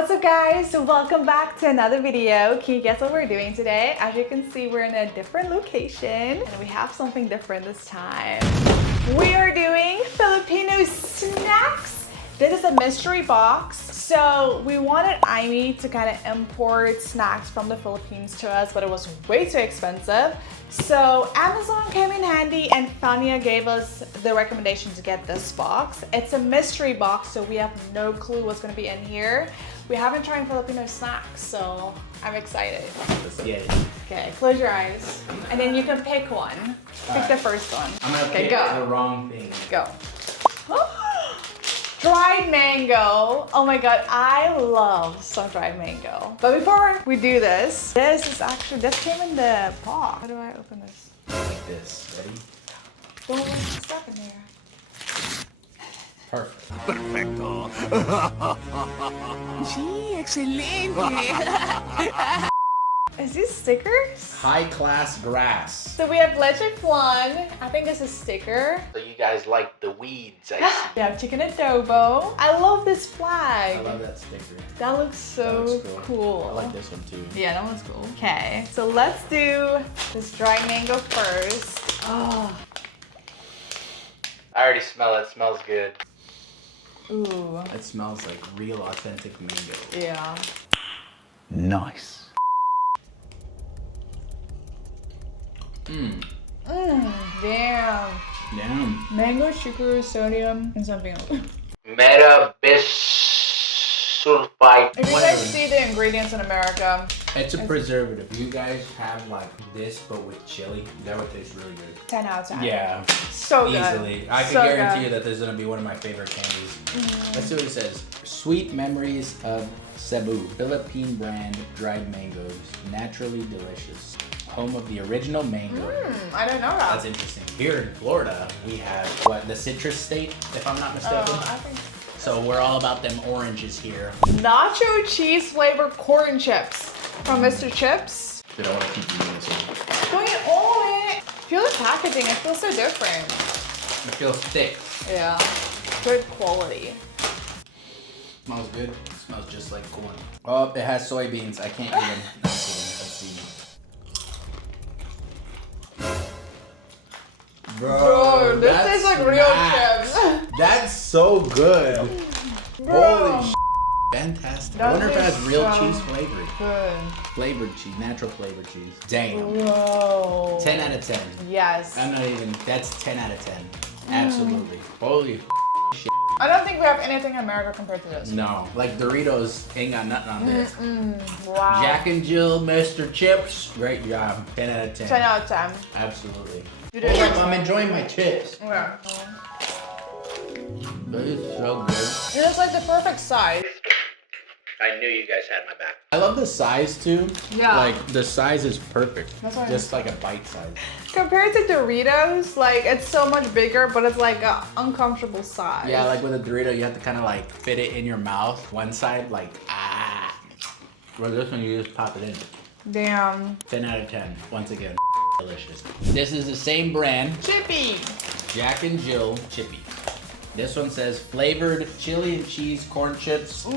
What's up guys? Welcome back to another video. Can you guess what we're doing today? As you can see, we're in a different location and we have something different this time. We are doing Filipino snacks. This is a mystery box. So we wanted Amy to kind of import snacks from the Philippines to us, but it was way too expensive. So Amazon came in handy and Fania gave us the recommendation to get this box. It's a mystery box, so we have no clue what's gonna be in here. We haven't tried Filipino snacks, so I'm excited. Let's get it. Okay, close your eyes. And then you can pick one. Pick the first one. I'm gonna Okay, pick go. the wrong thing. Go. Dried mango. Oh my god, I love some dried mango. But before we do this this came in the box. How do I open this? Like this. Ready? Don't let the stuff in there. Perfect. Perfecto. Sí, excelente. Is these stickers? High class grass. So we have leche flan. I think this is sticker. So you guys like the weeds, I see. We have chicken adobo. I love this flag. I love that sticker. That looks so That looks cool. I like this one too. Yeah, that one's cool. Okay, so let's do this dried mango first. Oh. I already smell it. It smells good. Ooh. It smells like real authentic mango. Yeah. Nice. Mmm. Damn. Damn. Mango, sugar, sodium, and something else. Metabisulfite. If you guys see the ingredients in America, It's a preservative. You guys have like this, but with chili. That would taste really good. 10 out of 10. Yeah. So good. Easily. I can So guarantee good. you that this is gonna be one of my favorite candies. Let's see what it says. Sweet memories of Cebu, Philippine brand dried mangoes, naturally delicious. Home of the original mango. I didn't know that. That's interesting. Here in Florida, we have what, the citrus state, if I'm not mistaken. I think So we're all about them oranges here. nacho cheese flavored corn chips from Mr. Chips. Did I want to keep eating this one? Don't eat all of it. Feel the packaging. It feels so different. It feels thick. Yeah. Good quality. Smells good. Smells just like corn. Oh, it has soybeans. I can't even. No, I'm kidding. Let's see. Bro, this that's tastes like real snacks. chips. That's so good. Bro. Holy fantastic. That I wonder if it has is real so cheese flavored. Good. Flavored cheese, natural flavored cheese. Damn. Whoa. 10 out of 10. Yes. I'm not even, that's 10 out of 10. Absolutely. Holy shit. I don't think we have anything in America compared to this. No. Like Doritos ain't got nothing on this. Wow. Jack and Jill, Mr. Chips, great job. 10 out of 10. 10 out of 10. Absolutely. You did it. I'm enjoying my chips. Yeah. That is so good. And it's like the perfect size. I knew you guys had my back. I love the size too. Yeah. Like the size is perfect. That's what I Just like a bite size. Compared to Doritos, like it's so much bigger, but it's like an uncomfortable size. Yeah, like with a Dorito, you have to kind of like fit it in your mouth. One side, like, ah. Where this one, you just pop it in. Damn. 10 out of 10. Once again, delicious. This is the same brand, Chippy. Jack and Jill Chippy. This one says flavored chili and cheese corn chips. Ooh.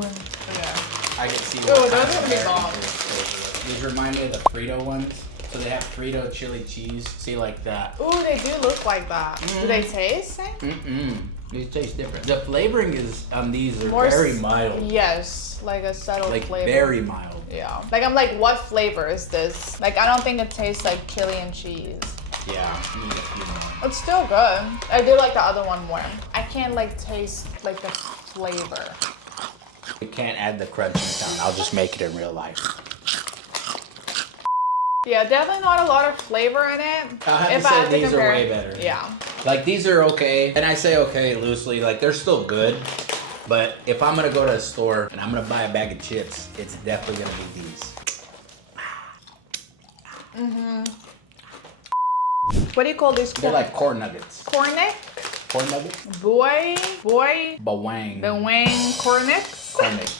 Yeah. I can see Ooh, what those kind are of big American balls. is. These remind me of the Frito ones. So they have Frito chili cheese. See, like that. Ooh, they do look like that. Do they taste? These taste different. The flavoring is on these are More very s- mild. Yes, like a subtle Like flavor. very mild. Yeah. Like I'm like, what flavor is this? Like I don't think it tastes like chili and cheese. Yeah. Need a few more. It's still good. I do like the other one more. I can't like taste like the flavor. You can't add the crunching sound. I'll just make it in real life. Yeah, definitely not a lot of flavor in it. I have to say these are way better. Yeah. Like these are okay, and I say okay loosely. Like they're still good, but if I'm gonna go to a store and I'm gonna buy a bag of chips, it's definitely gonna be these. What do you call these? They're like corn nuggets. Cornick? Corn nuggets? Boy? Bawang. The Wang Cornicks? Corn nuggets.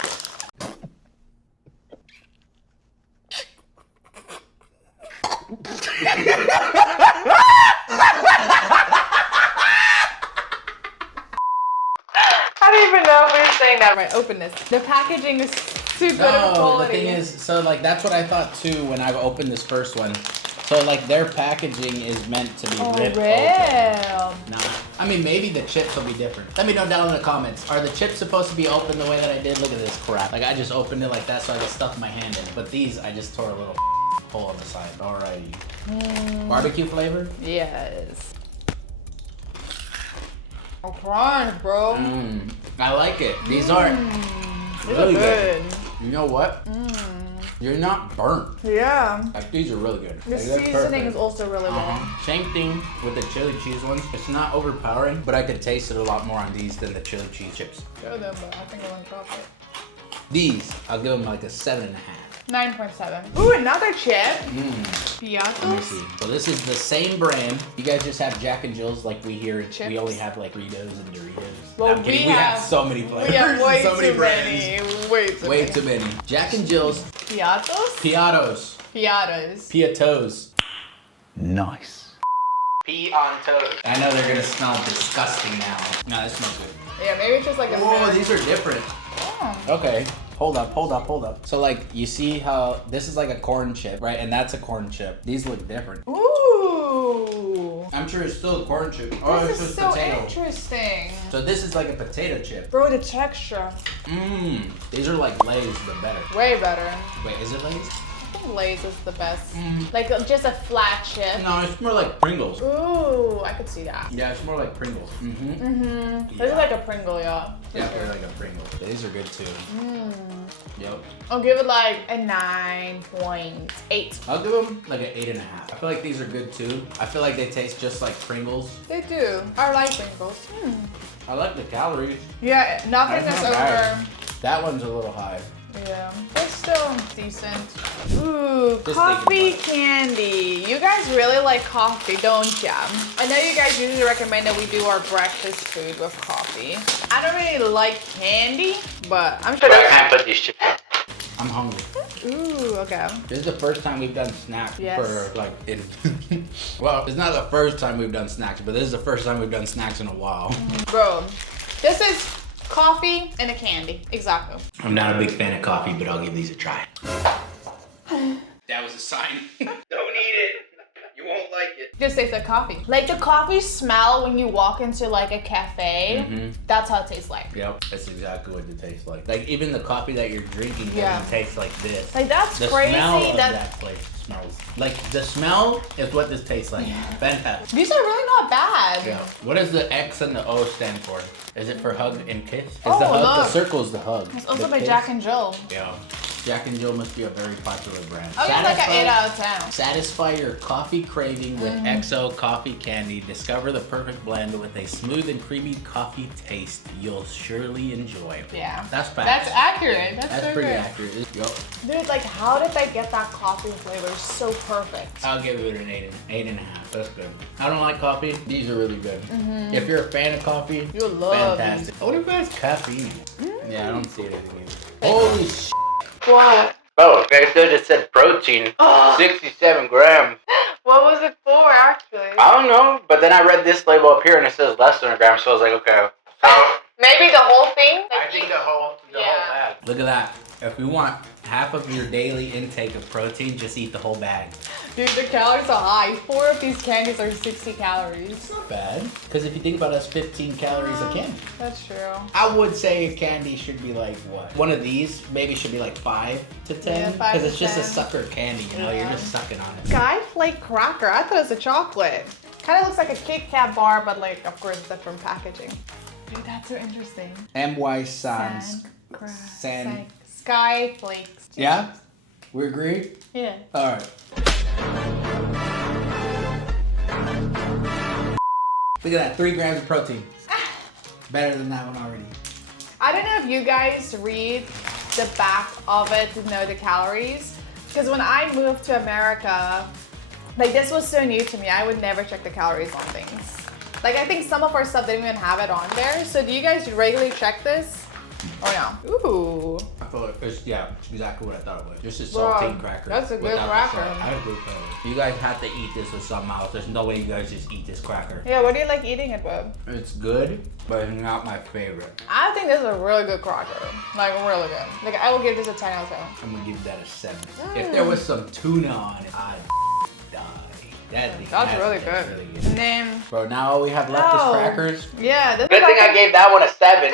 I don't even know if we're saying that right, open this. The packaging is super good No, the quality. thing is, so like that's what I thought too when I opened this first one. So like their packaging is meant to be ripped open. Nah, I mean maybe the chips will be different. Let me know down in the comments. Are the chips supposed to be open the way that I did? Look at this crap. Like I just opened it like that so I could stuff my hand in. But these, I just tore a little hole on the side. Alrighty. Barbecue flavor? Yes. I'm crying, bro. I like it. These are really good. You know what? You're not burnt. Yeah. Like these are really good. The Like, they're seasoning perfect. is also really good. Same thing with the chili cheese ones. It's not overpowering, but I could taste it a lot more on these than the chili cheese chips. Show them, but I think I want chocolate. These, I'll give them like a 7.5. 9.7. Ooh, another chip. Let me Piatos. see. So this is the same brand. You guys just have Jack and Jill's like we here. Chips. We only have like Fritos and Doritos. Well, I'm kidding. We have so many flavors. We have way so many too brands. many. Way too many. Jack and Jill's Piatos? Piatos. Piatos. Piatos. Nice. Pea on toast. I know they're gonna smell disgusting now. No, this smells good. Yeah, maybe it's just like a Oh, these are different. Oh. Okay. Hold up. So like, you see how this is like a corn chip, right? And that's a corn chip. These look different. Ooh. I'm sure it's still a corn chip. Oh, it's This just is so potato. interesting. So this is like a potato chip. Bro, the texture. These are like Lay's, but better. Way better. Wait, is it Lay's? I think Lay's is the best. Like just a flat chip. No, it's more like Pringles. Ooh, I could see that. Yeah, it's more like Pringles. This is like a Pringle, yeah. Yeah, they're like a Pringle. These are good too. Yep. I'll give it like a 9.8. I'll give them like an 8.5. I feel like these are good too. I feel like they taste just like Pringles. They do. I like Pringles. I like the calories. Yeah, nothing That's is not over. bad. That one's a little high. Yeah, it's still decent. Ooh, Just coffee thinking candy. You guys really like coffee, don't ya? I know you guys usually recommend that we do our breakfast food with coffee. I don't really like candy, but I'm sure. I can't put these chips down. I'm hungry. Ooh, okay. This is the first time we've done snacks Yes. for like in well, it's not the first time we've done snacks, but this is the first time we've done snacks in a while. Bro, this is coffee and a candy. Exactly. I'm not a big fan of coffee, but I'll give these a try. That was a sign. Don't eat it. You won't like it. Just tastes like coffee. Like the coffee smell when you walk into like a cafe. That's how it tastes like. Yep, that's exactly what it tastes like. Like even the coffee that you're drinking Yeah. doesn't taste like this. Like that's The crazy. smell of that place smells. Like the smell is what this tastes like. Fantastic. These are really not bad. Yeah. What does the X and the O stand for? Is it for hug and kiss? Is Oh, the hug, look. the circle's the hug. It's also The by kiss- Jack and Jill. Yeah. Jack and Jill must be a very popular brand. I'll give like an 8 out of 10. Satisfy your coffee craving with XO coffee candy. Discover the perfect blend with a smooth and creamy coffee taste you'll surely enjoy. Yeah. That's facts. That's accurate. That's so pretty good. accurate. Yup. Dude, like how did they get that coffee flavor so perfect? I'll give it an 8.5. That's good. I don't like coffee. These are really good. If you're a fan of coffee, You'll love fantastic. these. I wonder if it has caffeine. Yeah, I don't see anything either. Holy sh! What? Oh, okay, so it said protein. 67 grams. What was it for actually? I don't know, but then I read this label up here and it says less than a gram, so I was like, okay. Maybe the whole thing? I think the whole Yeah. bag. Look at that. If we want half of your daily intake of protein, just eat the whole bag. Dude, the calories are high. 4 of these candies are 60 calories. It's not bad. Because if you think about it, it's 15 calories a candy. That's true. I would say a candy should be like what? One of these maybe should be like 5 to 10. Yeah, 5 Because to it's just a 10. sucker candy, you know? Yeah. You're just sucking on it. Sky Flake cracker. I thought it was a chocolate. Kind of looks like a Kit Kat bar, but like, of course, different packaging. Dude, that's so interesting. MY Sans. San. Sky Flakes. Yeah? We agree? Yeah. Alright. Look at that, 3 grams of protein. Better than that one already. I don't know if you guys read the back of it to know the calories. Because when I moved to America, like this was so new to me. I would never check the calories on things. Like I think some of our stuff didn't even have it on there. So do you guys regularly check this? Or no? Ooh. feel like it's exactly what I thought it was. Just a Bro, saltine cracker. that's a good without the cracker. salt. I agree with that. You guys have to eat this with something else. There's no way you guys just eat this cracker. Yeah, what do you like eating it with? It's good, but it's not my favorite. I think this is a really good cracker. Like, really good. Like, I will give this a 10 out of 10. I'm gonna give that a 7. If there was some tuna on it, I'd die. That's really good. And then, Bro, now all we have left is crackers. Yeah, this Good thing I gave that one a 7.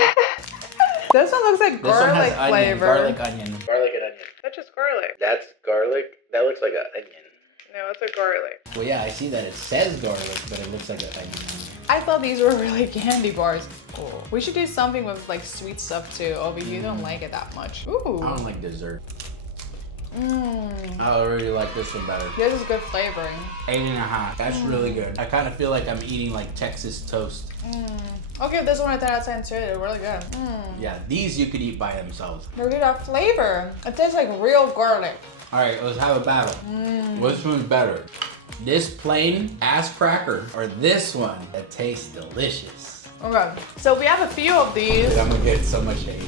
This one looks like This one garlic has flavor. garlic onion. Garlic and onion. That's just garlic. That's garlic? That looks like an onion. No, it's a garlic. Well, yeah, I see that it says garlic, but it looks like an onion. I thought these were really candy bars. Cool. We should do something with like sweet stuff too. Obi, you don't like it that much. Ooh. I don't like dessert. I already like this one better. This is good flavoring. 8.5. That's really good. I kind of feel like I'm eating like Texas toast. I'll give this one a 10 out of 10 too. They're really good. Yeah, these you could eat by themselves. Look at that flavor. It tastes like real garlic. All right, let's have a battle. Which one's better? This plain ass cracker or this one that tastes delicious? Okay, so we have a few of these. I'm gonna get so much hate.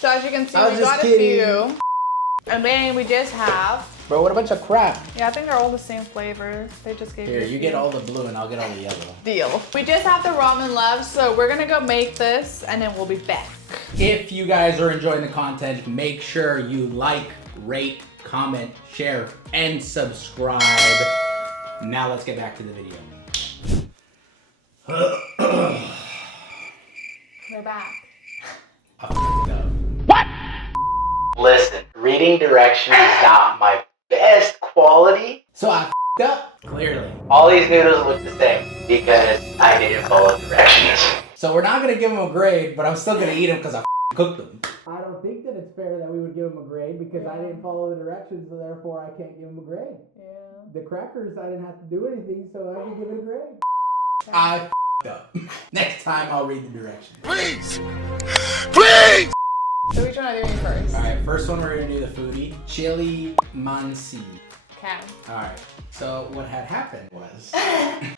So as you can see, I was we just got kidding. a few. And then we just have, Bro, what a bunch of crap. yeah, I think they're all the same flavor. They just gave Here, you a you few. get all the blue and I'll get all the yellow. Deal. We just have the ramen left, so we're gonna go make this and then we'll be back. If you guys are enjoying the content, make sure you like, rate, comment, share, and subscribe. Now let's get back to the video. We're back. What? Listen, reading directions is not my best quality. So I f***ed up. Clearly. All these noodles look the same because I didn't follow directions. So we're not gonna give them a grade, but I'm still gonna eat them because I cooked them. I don't think that it's fair that we would give them a grade because I didn't follow the directions, so therefore I can't give them a grade. Yeah. The crackers, I didn't have to do anything, so I can give it a grade. I f***ed up. Next time I'll read the directions. Please! Please! So which one are you doing first? Alright, first one we're gonna do the foodie. Chili mansi. Okay. Alright, so what had happened was,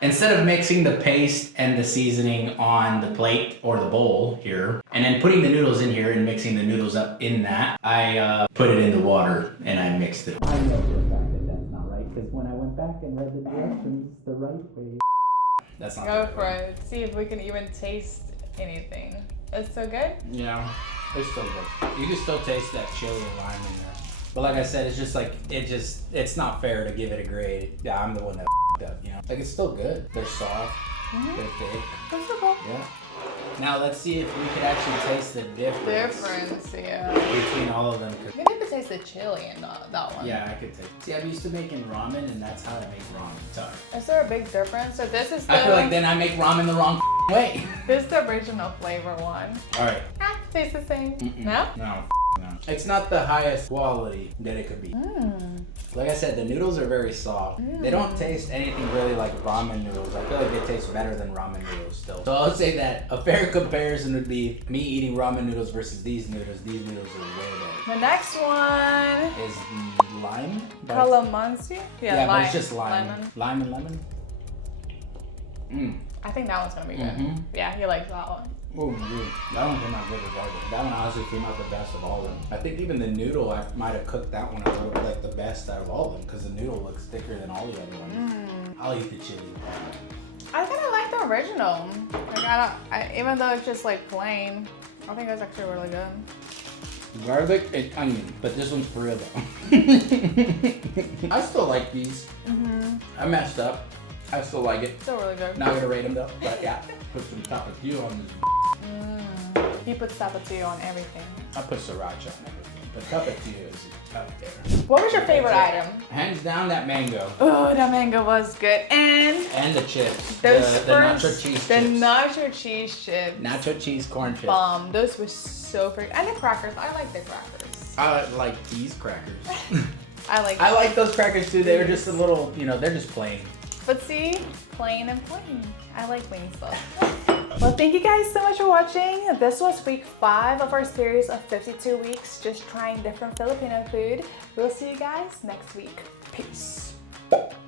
instead of mixing the paste and the seasoning on the plate or the bowl here, and then putting the noodles in here and mixing the noodles up in that, I put it in the water and I mixed it. I know for a fact that that's not right, because when I went back and read the directions the right way. That's not Go for it. See if we can even taste anything. It's so good? Yeah, it's still good. You can still taste that chili and lime in there. But like I said, it's just like, it's not fair to give it a grade. Yeah, I'm the one that f***ed up, you know? Like, it's still good. They're soft, they're thick. That's okay. Yeah. Now let's see if we could actually taste the difference Yeah. between all of them. You can even taste the chili in that one. Yeah, I could taste. See, I'm used to making ramen, and that's how I make ramen. Sorry. Is there a big difference? So this is the, I feel like then I make ramen the wrong way. this is the original flavor one. All right. Tastes the same. No? No. It's not the highest quality that it could be. Like I said, the noodles are very soft. They don't taste anything really like ramen noodles. I feel like they taste better than ramen noodles still. So I would say that a fair comparison would be me eating ramen noodles versus these noodles. These noodles are way better. The next one Is lime? calamansi? Yeah, lime. but it's just lime. Lemon. Lime and lemon? I think that one's gonna be good. Yeah, he likes that one. Oh, dude. That one came out good regardless. That one honestly came out the best of all of them. I think even the noodle, I might have cooked that one a little bit like the best out of all of them because the noodle looks thicker than all the other ones. I'll eat the chili. I kind of like the original. Like even though it's just like plain, I think that's actually really good. Garlic and onion, but this one's for real though. I still like these. I messed up. I still like it. Still really good. Not gonna rate them though, but yeah. Put some tapatio on this. He puts tapatio on everything. I put sriracha on everything, but tapatio is up there. What was your favorite item? Hands down that mango. Oh, that mango was good. And the chips. those the nacho cheese the chips. nacho cheese chips. Nacho cheese corn chips. Bomb. Those were so freaking. And the crackers. I like the crackers. I like these crackers. I like those crackers too. They're just a little, they're just plain. But see, plain and plain. I like plain stuff. Well, thank you guys so much for watching. This was week 5 of our series of 52 weeks, just trying different Filipino food. We'll see you guys next week. Peace.